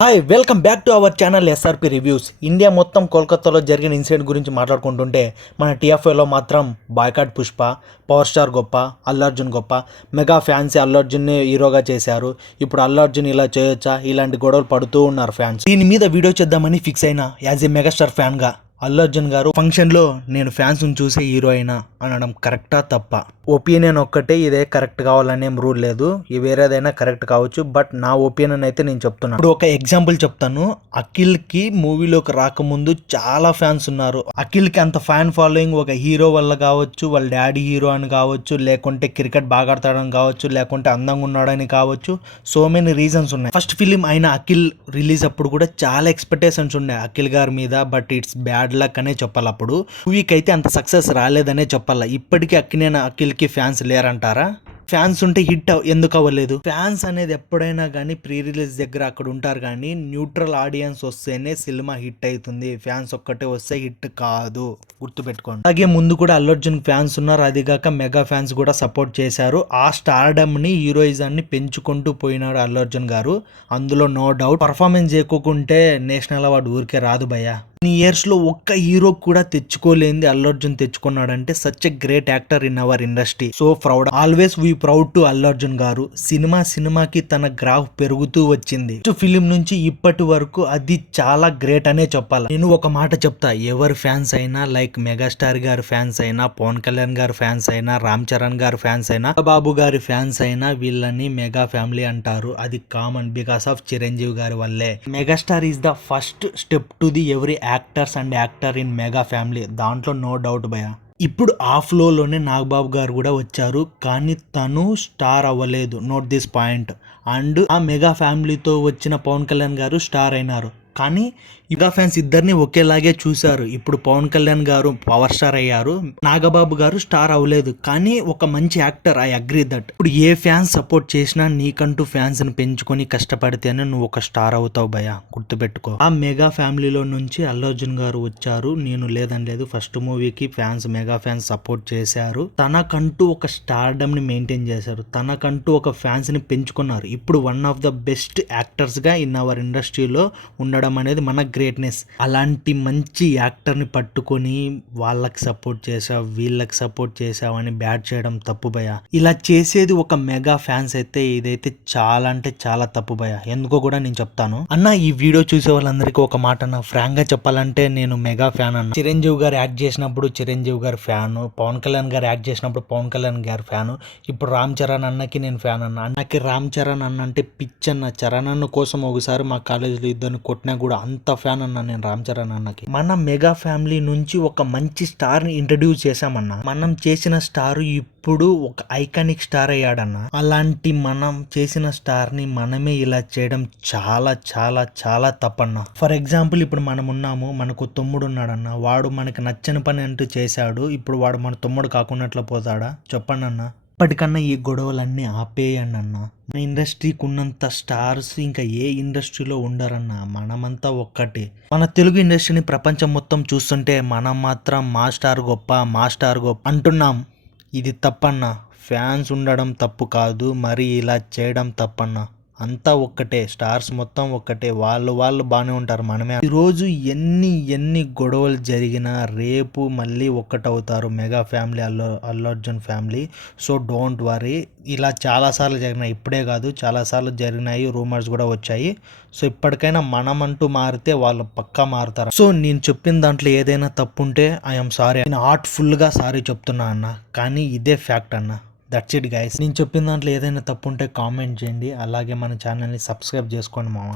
Hi welcome back to our channel SRP reviews. India మొత్తం కోల్కతాలో జరిగిన ఇన్సిడెంట్ గురించి మాట్లాడుకుంటుంటే మన టీఎఫ్ఐలో మాత్రం బాయ్కాట్ పుష్ప, పవర్ స్టార్ గొప్ప, అల్లు అర్జున్ గొప్ప, మెగా ఫ్యాన్స్ అల్లు అర్జున్ని హీరోగా చేశారు. ఇప్పుడు అల్లు అర్జున్ ఇలా చేయొచ్చా, ఇలాంటి గొడవలు పడుతూ ఉన్నారు ఫ్యాన్స్. దీని మీద వీడియో చేద్దామని ఫిక్స్ అయినా యాజ్ ఏ మెగాస్టార్ ఫ్యాన్గా. అల్లు అర్జున్ గారు ఫంక్షన్లో నేను ఫ్యాన్స్ని చూసే హీరో అయినా అనడం కరెక్టా తప్ప? ఒపీనియన్ ఒక్కటే, ఇదే కరెక్ట్ కావాలనేం రూల్ లేదు, వేరేదైనా కరెక్ట్ కావచ్చు. బట్ నా ఒపీనియన్ అయితే నేను చెప్తున్నాను. ఇప్పుడు ఒక ఎగ్జాంపుల్ చెప్తాను. అఖిల్కి మూవీలోకి రాకముందు చాలా ఫ్యాన్స్ ఉన్నారు. అఖిల్కి అంత ఫ్యాన్ ఫాలోయింగ్ ఒక హీరో వల్ల కావచ్చు, వాళ్ళ డాడీ హీరో అని కావచ్చు, లేకుంటే క్రికెట్ బాగా ఆడతాడని కావచ్చు, లేకుంటే అందంగా ఉన్నాడని కావచ్చు. సో మెనీ రీజన్స్ ఉన్నాయి. ఫస్ట్ ఫిలిం అయిన అఖిల్ రిలీజ్ అప్పుడు కూడా చాలా ఎక్స్పెక్టేషన్స్ ఉన్నాయి అఖిల్ గారి మీద. బట్ ఇట్స్ బ్యాడ్ లక్ అనే చెప్పాలి. అప్పుడు మూవీకి అయితే అంత సక్సెస్ రాలేదనే చెప్పాలి. ఇప్పటికీ అఖిల్కి ఫ్యాన్స్ లేరంటారా? ఫ్యాన్స్ ఉంటే హిట్ ఎందుకు అవ్వలేదు? ఫ్యాన్స్ అనేది ఎప్పుడైనా కానీ ప్రీ రిలీజ్ దగ్గర అక్కడ ఉంటారు, కానీ న్యూట్రల్ ఆడియన్స్ వస్తేనే సినిమా హిట్ అవుతుంది. ఫ్యాన్స్ ఒక్కటే వస్తే హిట్ కాదు, గుర్తుపెట్టుకోండి. అలాగే ముందు కూడా అల్లు అర్జున్ ఫ్యాన్స్ ఉన్నారు, అదిగాక మెగా ఫ్యాన్స్ కూడా సపోర్ట్ చేశారు. ఆ స్టార్డమ్ని, హీరోయిజాన్ని పెంచుకుంటూ పోయినాడు అల్లు అర్జున్ గారు, అందులో నో డౌట్. పర్ఫార్మెన్స్ చేయకోకుంటే నేషనల్ అవార్డు ఊరికే రాదు భయ్యా. ఇన్ని ఇయర్స్లో ఒక్క హీరో కూడా తెచ్చుకోలేంది అల్లు అర్జున్ తెచ్చుకున్నాడంటే such a great actor in our industry. So proud, always we proud to Allu Arjun garu. సినిమాకి తన గ్రాఫ్ పెరుగుతూ వచ్చింది. ఫిలిం నుంచి ఇప్పటి వరకు అది చాలా గ్రేట్ అనే చెప్పాలి. నేను ఒక మాట చెప్తా, ఎవరి ఫ్యాన్స్ అయినా, లైక్ మెగాస్టార్ గారి ఫ్యాన్స్ అయినా, పవన్ కళ్యాణ్ గారి ఫ్యాన్స్ అయినా, రామ్ చరణ్ గారి ఫ్యాన్స్ అయినా, బాబు గారి ఫ్యాన్స్ అయినా, వీళ్ళని మెగా ఫ్యామిలీ అంటారు. అది కామన్ బికాస్ ఆఫ్ చిరంజీవి గారి వల్లే. Megastar is the first step to the every actors and actor in mega family, దాంట్లో నో డౌట్ భయ. ఇప్పుడు ఆ ఫ్లోలోనే నాగబాబు గారు కూడా వచ్చారు, కానీ తను స్టార్ అవ్వలేదు. Note this point. అండ్ ఆ మెగా ఫ్యామిలీతో వచ్చిన పవన్ కళ్యాణ్ గారు స్టార్ అయినారు, కానీ మెగా ఫ్యాన్స్ ఇద్దరిని ఒకేలాగే చూశారు. ఇప్పుడు పవన్ కళ్యాణ్ గారు పవర్ స్టార్ అయ్యారు, నాగబాబు గారు స్టార్ అవ్వలేదు, కానీ ఒక మంచి యాక్టర్. I agree that. ఇప్పుడు ఏ ఫ్యాన్స్ సపోర్ట్ చేసినా నీకంటూ ఫ్యాన్స్ ని పెంచుకొని కష్టపడితేనే నువ్వు ఒక స్టార్ అవుతావు భయ, గుర్తుపెట్టుకో. ఆ మెగా ఫ్యామిలీలో నుంచి అల్లు అర్జున్ గారు వచ్చారు. నేను లేదని లేదు, ఫస్ట్ మూవీకి ఫ్యాన్స్, మెగా ఫ్యాన్స్ సపోర్ట్ చేశారు. తనకంటూ ఒక స్టార్డమ్ ని మెయింటైన్ చేశారు, తనకంటూ ఒక ఫ్యాన్స్ ని పెంచుకున్నారు. ఇప్పుడు one of the best actors గా ఇన్ అవర్ ఇండస్ట్రీలో ఉండడం అనేది మన గ్రేట్నెస్. అలాంటి మంచి యాక్టర్ని పట్టుకొని వాళ్ళకి సపోర్ట్ చేసావు, వీళ్ళకి సపోర్ట్ చేసావు అని బ్యాట్ చేయడం తప్పు భయ. ఇలా చేసేది ఒక మెగా ఫ్యాన్స్ అయితే ఇదైతే చాలా అంటే చాలా తప్పు భయ. ఎందుకో కూడా నేను చెప్తాను అన్న. ఈ వీడియో చూసే వాళ్ళందరికీ ఒక మాట అన్న, ఫ్రాంక్ గా చెప్పాలంటే నేను మెగా ఫ్యాన్ అన్న. చిరంజీవి గారు యాక్ట్ చేసినప్పుడు చిరంజీవి గారి ఫ్యాన్, పవన్ కళ్యాణ్ గారు యాక్ట్ చేసినప్పుడు పవన్ కళ్యాణ్ గారి ఫ్యాన్, ఇప్పుడు రామ్ చరణ్ అన్నకి నేను ఫ్యాన్ అన్న. అన్నకి రామ్ చరణ్ అన్న అంటే పిచ్చన్న. చరణ్ అన్న కోసం ఒకసారి మా కాలేజీలో ఇద్దరిని కొట్టినా కూడా అంత ఫ్యాన్ అన్నా నేను రామ్ చరణ్ అన్నకి. మన మెగా ఫ్యామిలీ నుంచి ఒక మంచి స్టార్ ని ఇంట్రడ్యూస్ చేశామన్నా. మనం చేసిన స్టార్ ఇప్పుడు ఒక ఐకానిక్ స్టార్ అయ్యాడన్న. అలాంటి మనం చేసిన స్టార్ ని మనమే ఇలా చేయడం చాలా చాలా చాలా తప్పన్న. ఫర్ ఎగ్జాంపుల్ ఇప్పుడు మనం ఉన్నాము, మనకు తమ్ముడు ఉన్నాడన్న, వాడు మనకి నచ్చని పని అంటూ చేశాడు, ఇప్పుడు వాడు మన తమ్ముడు కాకున్నట్లు పోతాడా? చెప్పండి అన్న. ఇప్పటికన్నా ఈ గొడవలన్నీ ఆపేయండి అన్న. మన ఇండస్ట్రీకి ఉన్నంత స్టార్స్ ఇంకా ఏ ఇండస్ట్రీలో ఉండరన్న. మనమంతా ఒక్కటే. మన తెలుగు ఇండస్ట్రీని ప్రపంచం మొత్తం చూస్తుంటే మనం మాత్రం మా స్టార్ గొప్ప అంటున్నాం. ఇది తప్పన్న. ఫ్యాన్స్ ఉండడం తప్పు కాదు, మరి ఇలా చేయడం తప్పన్న. అంతా ఒక్కటే, స్టార్స్ మొత్తం ఒక్కటే, వాళ్ళు బాగానే ఉంటారు, మనమే. ఈరోజు ఎన్ని గొడవలు జరిగినా రేపు మళ్ళీ ఒక్కటవుతారు mega family, Allu Arjun family. So don't worry. ఇలా చాలాసార్లు జరిగినాయి, ఇప్పుడే కాదు చాలాసార్లు జరిగినాయి, రూమర్స్ కూడా వచ్చాయి. సో ఇప్పటికైనా మనం అంటూ మారితే వాళ్ళు పక్కా మారుతారు. సో నేను చెప్పిన దాంట్లో ఏదైనా తప్పు ఉంటే ఐఎమ్ సారీ. నేను హార్ట్ఫుల్గా సారీ చెప్తున్నా అన్న, కానీ ఇదే ఫ్యాక్ట్ అన్న. That's it guys. నేను చెప్పిన దాంట్లో ఏదైనా తప్పు ఉంటే కామెంట్ చేయండి, అలాగే మన ఛానల్ని సబ్స్క్రైబ్ చేసుకోండి మామ.